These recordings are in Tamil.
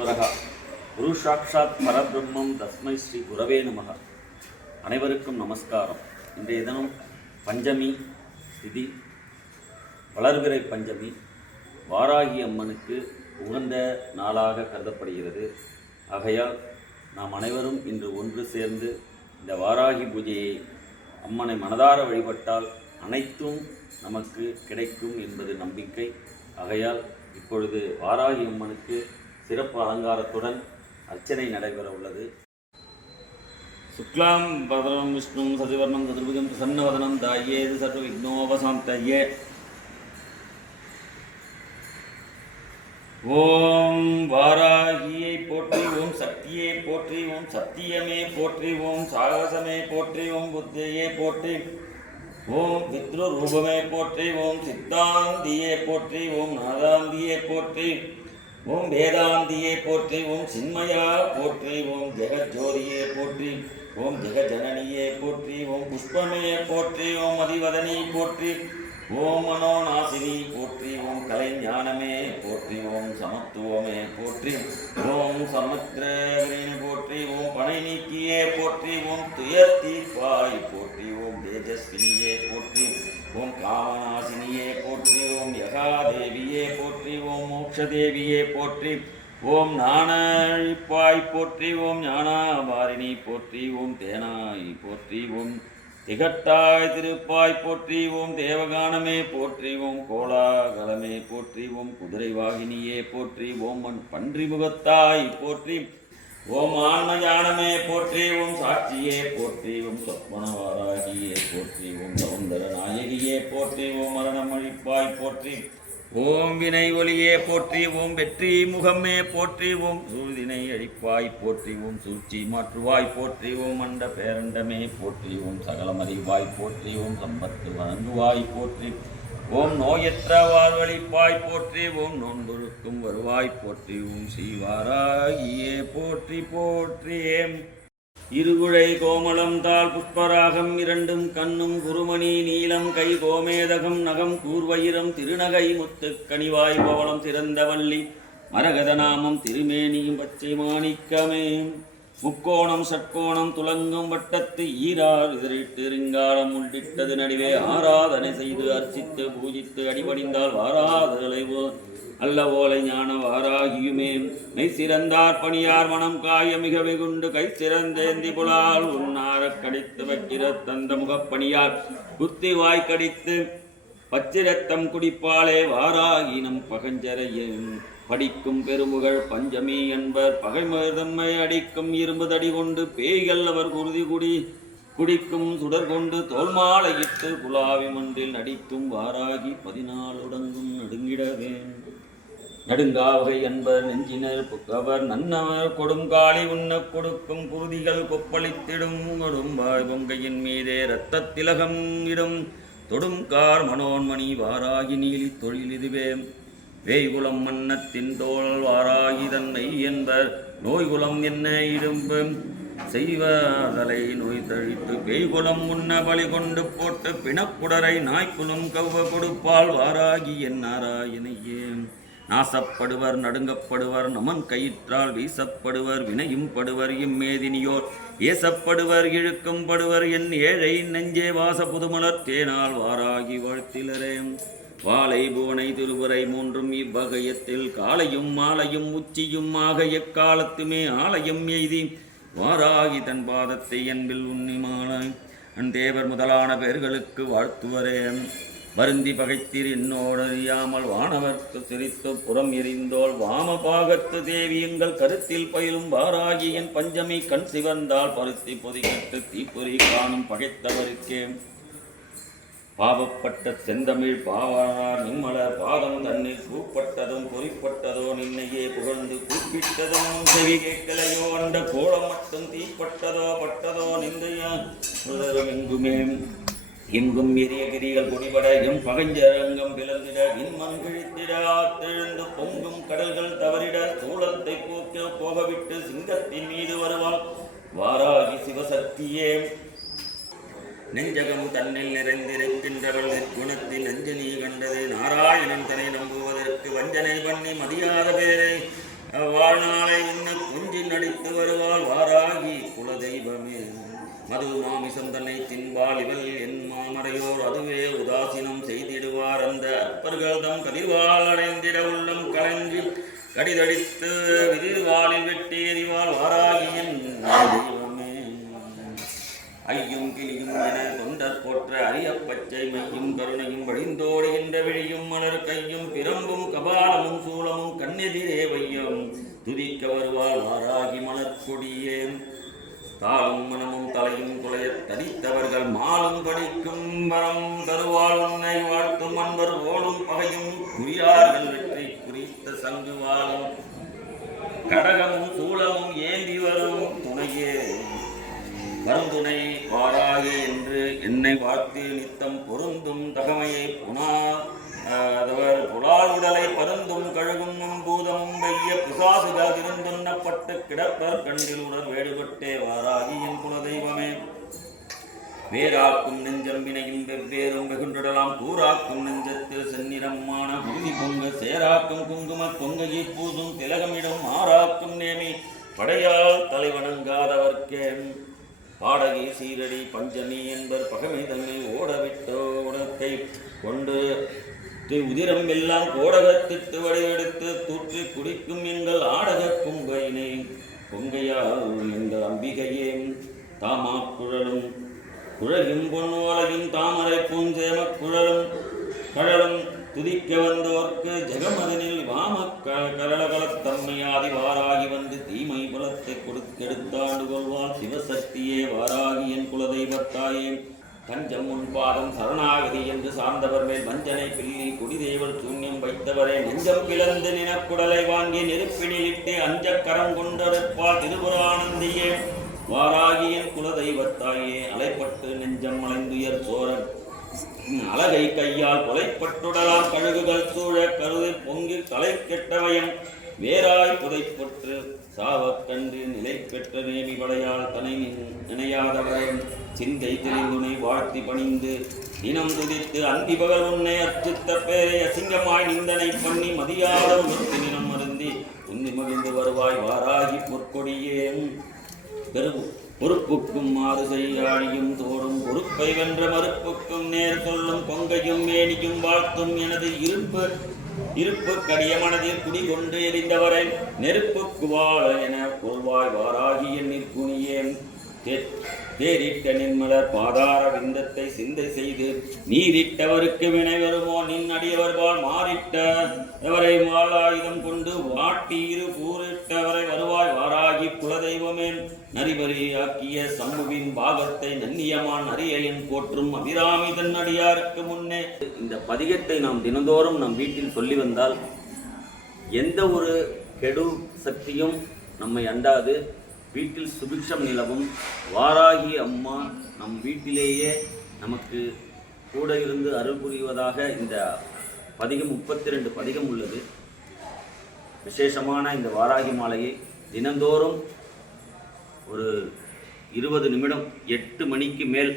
பரமேஸ்வரக குரு சாட்சாத் பரபிரம்மம் தஸ்மை ஸ்ரீ குரவே நமக அனைவருக்கும் நமஸ்காரம். இன்றைய தினம் பஞ்சமி திதி வளர்பிறை பஞ்சமி வாராகி அம்மனுக்கு உகந்த நாளாக கருதப்படுகிறது. ஆகையால் நாம் அனைவரும் இன்று ஒன்று சேர்ந்து இந்த வாராகி பூஜையை அம்மனை மனதார வழிபட்டால் அனைத்தும் நமக்கு கிடைக்கும் என்பது நம்பிக்கை. ஆகையால் இப்பொழுது வாராகி அம்மனுக்கு சிறப்பு அலங்காரத்துடன் அர்ச்சனை நடைபெற உள்ளது. சுக்லாம் பதரம் விஷ்ணு சதிவர்ணம் சதுர்புஜம் பிரசன்னவதனம் தாயேது சர்வ விக்னோபசாந்தயே ஓம் வாராகியை போற்றி ஓம் சக்தியை போற்றி ஓம் சத்தியமே போற்றி ஓம் சாகசமே போற்றி ஓம் புத்தியே போற்றி ஓம் பித்ரு ரூபமே போற்றி ஓம் சித்தாந்தியே போற்றி ஓம் நாதாந்தியே போற்றி ஓம் வேதாந்தியே போற்றி ஓம் சின்மயா போற்றி ஓம் ஜெகஜோதியே போற்றி ஓம் ஜெகஜனனியே போற்றி ஓம் புஷ்பமே போற்றி ஓம் அதிவதனி போற்றி ஓம் மனோநாசினி போற்றி ஓம் கலை ஞானமே போற்றி ஓம் சமத்துவமே போற்றி ஓம் சமுத்திரகிரீனி போற்றி ஓம் பனை நீக்கியே போற்றி ஓம் துயர் தீர்ப்பாய் போற்றி ஓம் தேஜஸ்வினியே போற்றி ஓம் காமநாசினியே போற்றி ஓம் யகாதேவியே போற்றி ஓம் மோட்சதேவியே போற்றி ஓம் ஞானழிப்பாய் போற்றி ஓம் ஞானாபாரிணி போற்றி ஓம் தேனாய் போற்றி ஓம் திகட்டாய் திருப்பாய் போற்றி ஓம் தேவகானமே போற்றி ஓம் கோலாகலமே போற்றி ஓம் குதிரை வாகினியே போற்றி ஓம் மண் பன்றி முகத்தாய் போற்றி ஓம் ஆன்மஞானமே போற்றி ஓம் சாட்சியே போற்றி ஓம் சொப்பனவாராகியே போற்றி ஓம் சௌந்தர நாயகியே போற்றி ஓம் மரணம் அழிப்பாய் போற்றி ஓம் வினை ஒளியே போற்றி ஓம் வெற்றி முகமே போற்றி ஓம் சூழ்தினை அழிப்பாய் போற்றி ஓம் சூழ்ச்சி மாற்றுவாய் போற்றி ஓம் அண்ட பேரண்டமே போற்றி ஓம் சகலமறிவாய் போற்றி ஓம் சம்பத்து வழங்குவாய் போற்றி ஓம் நோயற்ற வாழ்வழிப்பாய் போற்றி ஓம் நோன்பொருக்கும் வருவாய் போற்றி ஓம் ஸ்ரீவாராகியே போற்றி போற்றியேம். இருகுழை கோமளம் தாள் புஷ்பராகம் இரண்டும் கண்ணும் குருமணி நீலம் கை கோமேதகம் நகம் கூர்வயிரம் திருநகை முத்து கனிவாய் பவளம் சிறந்த வள்ளி மரகத நாமம் திருமேனியும் பச்சை மாணிக்கமே. முக்கோணம் சட்கோணம் துலங்கும் வட்டத்து ஈரார் இதழிட்டு ரிங்காரம் உள்ளிட்டது நடுவே ஆராதனை செய்து அர்ச்சித்து பூஜித்து அடிபடிந்தால் வாராதலை அல்ல ஓலை ஞான வாராகியுமே. மெய் சிறந்தார் பணியார் மனம் காய மிக வெகுண்டு கை சிறந்தேந்தி புலால் உன்னார கடித்து வைக்கிற தந்த முகப்பணியார் குத்தி வாய் கடித்து பச்சிரத்தம் குடிப்பாளே வாராகினம் பகஞ்சரையும் படிக்கும் பெருமுகள் பஞ்சமி என்பர் பகைமருதம்மை அடிக்கும் இரும்பு தடி கொண்டு பேய்கள் அவர் குருதி குடி குடிக்கும் சுடர் கொண்டு தோல்மாலையிட்டு குலாவி மன்றில் நடிக்கும் வாராகி பதினாலுடங்கும் நடுங்கிடவே நடுங்காவகை என்பர் நெஞ்சினர் புக்கவர் நன்னவர் கொடுங்காலி உண்ணக் கொடுக்கும் குருதிகள் கொப்பளித்திடும் கொடும்பாய் பொங்கையின் மீதே இரத்த திலகம் இடும். தொடுங்கார் மனோன்மணி வாராகி நீலி தொழில் இதுவே. வேய்குலம் மன்னத்தின் தோல் வாராகி தன்னை என்பர் நோய்குலம் என்ன இடும்பு? செய்வதலை நோய் தழித்து பேய்குலம் உண்ண பலி கொண்டு போட்டு பிணக்குடரை நாய்க்குலம் கவ்வ கொடுப்பால் வாராகி என் நாராயணையே. நாசப்படுவர் நடுங்கப்படுவர் நமன் கயிற்றால் வீசப்படுவர் வினையும் படுவர் இம்மேதினியோர் ஏசப்படுவர் இழுக்கும் படுவர் என் ஏழை நெஞ்சே வாச புதுமலர் தேனால் வாராகி வாழ்த்திலரே. வாழை பூனை திருவுரை மூன்றும் இவ்வகையத்தில் காலையும் மாலையும் உச்சியும் ஆக எக்காலத்துமே ஆலயம் எய்தி வாராகி தன் பாதத்தை என்பில் உன்னிமாலாய் அன் தேவர் முதலான பெயர்களுக்கு வாழ்த்துவரே. வருந்தி பகைத்தீர் என்னோடு அறியாமல் வானவர்க்கு சிரித்து புறம் எறிந்தோள் வாம பாகத்து தேவி எங்கள் கருத்தில் பயிலும் வாராகி என் பஞ்சமி கண் சிவந்தால் பருத்தி பொதிகட்டு தீப்பொறி காணும் பகைத்தவருக்கே. பாவப்பட்ட செந்தமிழ் பாவார் நிம்மலர் பாதம் தன்னை கூப்பட்டதும் பொறிப்பட்டதோ நின்னையே புகழ்ந்து கூப்பிட்டதும் செவி கேட்கலையோ அந்த கோலம் மட்டும் தீப்பட்டதோ பட்டதோ நிந்தையா? எங்குமே எங்கும் எரிய கிரிகள் குடிபட எம் பகஞ்சரங்கம் பிளந்திட விண்மண் கிழித்திட ஆத்தெழுந்து பொங்கும் கடல்கள் தவறிட சூளத்தை போக்க போகவிட்டு சிங்கத்தின் மீது வருவாள் வாராகி சிவசக்தியே. நெஞ்சகம் தன்னில் நிறைந்திருக்கின்றவள் குணத்தில் நஞ்சினி கண்டது. நாராயணன் தன்னை நம்புவதற்கு வஞ்சனை பண்ணி மதியாத பேரை வாழ்நாளை உன்ன குஞ்சி நடித்து வருவாள் வாராகி குலதெய்வமே. மது மாமிசம் தன்னை தின்பாள் இவள் என் மாமரையோர் அதுவே உதாசீனம் செய்திடுவார். அந்த அற்பர்கள் தம் கதிர்வால் அடைந்திட உள்ளம் கலஞ்சி கடிதடித்து விதிர்வாளில் பச்சை கருணையும் வழிந்தோடுகின்ற விழியும் மலர் கையும் பிரம்பும் கபாலமும் சூலமும் கண்ணெதிரே வையம் துதிக்க வருவாள் ஆராகி மலர் கொடியேன் தாளும் மனமும் தலையும் குலைய தடித்தவர்கள் மாலும் படிக்கும் வரம் தருவாள் உன்னை வாழ்த்தும் அன்பர் ஓடும் பகையும் குறியார்கள் வெற்றி குறித்த சங்கு வாழும் கடகமும் சூளமும் ஏந்தி வரும் துணையே. கருந்துணை வாராகி என்று என்னை பார்த்து நித்தம் பொருந்தும் தகமையை புனா அதவர் புலால் உடலை பருந்தும் கழுகும் பூதமும் வெய்ய பிசாசுகள் இருந்துண்ணப்பட்டு கிடப்பர் கண்டில் உடல் வேடுபட்டே வாராகி என் குலதெய்வமே. வேறாக்கும் நெஞ்சம்பினையும் வெவ்வேறும் வெகுண்டிடலாம் கூறாக்கும் நெஞ்சத்தில் செந்நிறமான பூமி பொங்க சேராக்கும் குங்கும பொங்கையை பூதும் திலகமிடும் ஆறாக்கும் நேமி படையால் தலைவணங்காதவர்க்கே பாடகி சீரடி பஞ்சமி என்பர் பகமை தன்னை ஓடவிட்டோ உடத்தை கொண்டு தி- உதிரம் எல்லாம் கோடகத்திட்டு வடிவெடுத்து தூற்றி குடிக்கும் எங்கள் ஆடக குங்கையினை பொங்கையால் எங்கள் அம்பிகையே. தாமா குழலும் குழலும் பொன்னுவலையும் தாமரை பூஞ்சேம குழலும் கழலும் துதிக்க வந்தோர்க்கு ஜெகமதனில் வாம க- வாராகி வந்து தீமை பலத்தை கொடுக்கெடுத்தாண்டு கொள்வாள் சிவசக்தியே வாராகி என் குலதெய்வத்தாயே. தஞ்சம் முன்பாதம் சரணாகதி என்று சார்ந்தவர் மேல் வஞ்சனை பில்லி குடிதேவல் சூன்யம் வைத்தவரே. நெஞ்சம் பிளந்து நினக்குடலை வாங்கி நெருப்பினிலிட்டு அஞ்சக்கரம் கரம் கொண்டெடுப்பால் திருபுரானந்தியே. வாராகியின் குலதெய்வத்தாயே அலைப்பட்டு நெஞ்சம் அலைந்துயர் சோரன் அழகை கையால் கொலைப்பட்டுடலாம் கழுகுகள் சூழ கருது பொங்கி தலை கெட்டவயம் வேராய் புதைப்பற்று சாவக்கன்று நிலை பெற்ற நேமி படையால் தனை நினையாதவரையும் சிந்தை தெரிந்துனை வாழ்த்தி பணிந்து தினம் துதித்து அந்தி பகல் உன்னை அர்ச்சித்த பேரை. அசிங்கமாய் நிந்தனை பண்ணி மதியாத உணர்த்தி நினம் மருந்தி உன்னி மகிழ்ந்து வருவாய் வாராகி பொற்கொடியே பெரும் பொறுப்புக்கும் மாறு செய்யாழியும் தோறும் பொறுப்பை வென்ற மறுப்புக்கும் நேர் சொல்லும் கொங்கையும் மேனியும் வாழ்த்தும் எனது இருப்பு இருப்பு கடிய மனதில் குடிகொண்டு எரிந்தவரை நெருப்புக்கு வாழ என கொள்வாய் வாராகிய எண்ணிற் தேரிட்ட நின்மலர் பாதார விந்தத்தை சிந்தை செய்து நீரிட்டவருக்கு வினை வருமோ? நின் அடியவர்பால் மாறிட்ட எவரை மாலாயுதம் கொண்டு வாட்டீரு கூறிட்டவரை வருவாய்? வாராகி குலதெய்வமே நரிபரியாக்கிய சம்புவின் பாகத்தை நன்னியமான் அரியலின் போற்றும் அபிராமி தன்னடியாருக்கு முன்னே. இந்த பதிகத்தை நாம் தினந்தோறும் நம் வீட்டில் சொல்லி வந்தால் எந்த ஒரு கெடு சக்தியும் நம்மை அண்டாது. வீட்டில் சுபிக்ஷம் நிலவும் வாராகி அம்மா நம் வீட்டிலேயே நமக்கு கூட இருந்து அருள் புரிவதாக இந்த பதிகம் முப்பத்தி ரெண்டு பதிகம் உள்ளது. விசேஷமான இந்த வாராகி மாலையை தினந்தோறும் ஒரு இருபது நிமிடம் எட்டு மணிக்கு மேல்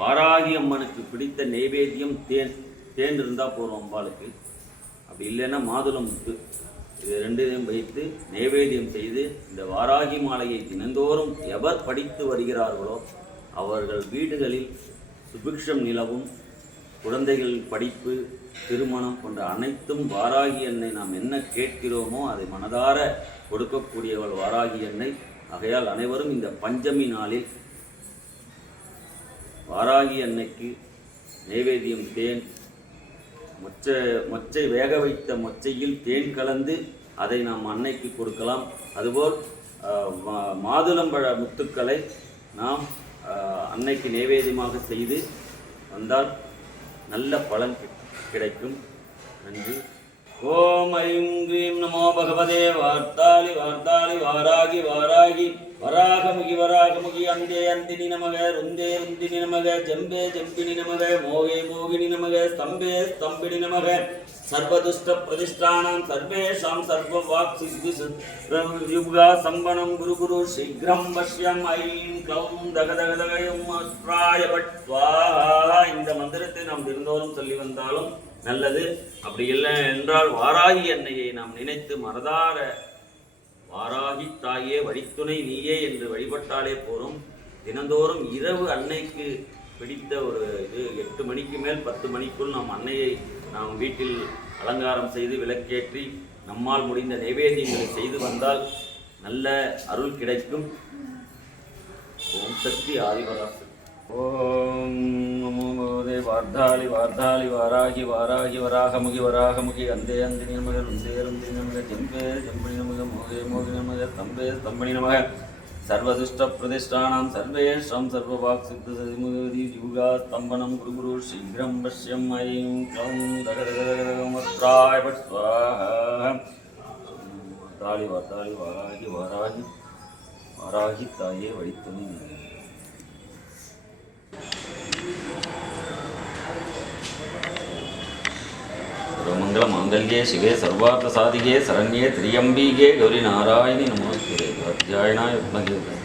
வாராகி அம்மனுக்கு பிடித்த நெய்வேத்தியம் தேன் தேன் இருந்தால் போகிறோம் அம்பாளுக்கு. அப்படி இல்லைன்னா மாதுளம் முத்து. இது ரெண்டையும் வைத்து நைவேத்தியம் செய்து இந்த வாராகி மாலையை தினந்தோறும் எவர் படித்து வருகிறார்களோ அவர்கள் வீடுகளில் சுபிக்ஷம் நிலவும் குழந்தைகள் படிப்பு திருமணம் போன்ற அனைத்தும் வாராகி எண்ணெய் நாம் என்ன கேட்கிறோமோ அதை மனதார கொடுக்கக்கூடியவள் வாராகி எண்ணெய் ஆகையால் அனைவரும் இந்த பஞ்சமி நாளில் வாராகி அன்னைக்கு நைவேத்தியம் தேன் மொச்சை மொச்சை வேக வைத்த மொச்சையில் தேன் கலந்து அதை நாம் அன்னைக்கு கொடுக்கலாம். அதுபோல் மா- மாதுளம்பழ முத்துக்களை நாம் அன்னைக்கு நைவேத்தியமாக செய்து வந்தால் நல்ல பலன் கிடைக்கும். நன்றி. ஓம் ஐம் க்ரீம் நமோ பகவதே. வார்த்தாளி வார்த்தாளி வாராகி வாராகி. வராகமுகி வராகமுகி அந்தே அந்தினி நமக ருந்தே ருந்தினி நமக ஜம்பே ஜம்பினி நமக மோகே மோகினி நமக. தம்பே ஸ்தம்பினி நமக. சர்வதுஷ்ட பிரதிஷ்டானம் சர்வேஷாம் சர்வ வாக் சித்தி யுகா சம்பனம் குரு குரு சீக்கிரம் பஷ்யம் ஐம் க்ளௌம் தக தக தகயும் இந்த மந்திரத்தை நாம் தினந்தோறும் சொல்லி வந்தாலும் நல்லது. அப்படி இல்லை என்றால் வாராகி அன்னையை நாம் நினைத்து மறதார. வாராகி தாயே வழித்துணை நீயே என்று வழிபட்டாலே போரும். தினந்தோறும் இரவு அன்னைக்கு பிடித்த ஒரு இது எட்டு மணிக்கு மேல் பத்து மணிக்குள் நம் அன்னையை நாம் வீட்டில் அலங்காரம் செய்து விளக்கேற்றி நம்மால் முடிந்த நைவேத்தியங்களை செய்து வந்தால் நல்ல அருள் கிடைக்கும். ஓம் சக்தி ஆதிபராசக்தி ஓம் நமோ பகவதே வார்த்தாளி வார்த்தாளி வாராகி வாராகி வராகமுகி வராகமுகி அந்தே அந்தி நமக நுந்தே ருந்தி நமக ஜம்பே ஜம்பணி நமக மோகே மோகி நமக தம்பே தம்பணி நமக. சர்வதுஷ்ட பிரதிஷ்டானாம் சர்வேஷாம் சர்வவாக் சித்த சதிமுகதி யுகா ஸ்தம்பனம் குரு குரு சீக்கிரம் பஷ்யம் ஐம் க்ளௌம் தகதகதகமத்ராய பட் ஸ்வாஹா வார்த்தாளி வார்த்தாளி வாராகி வாராகி வாராகி தாயே வழித்துணி நீ सर्वमंगल मांगल्ये शिवे सर्वार्थ साधिके शरण्ये त्र्यंबिके गौरी नारायणि ಜಾಯಣ ಬಂದಿದ್ದೆ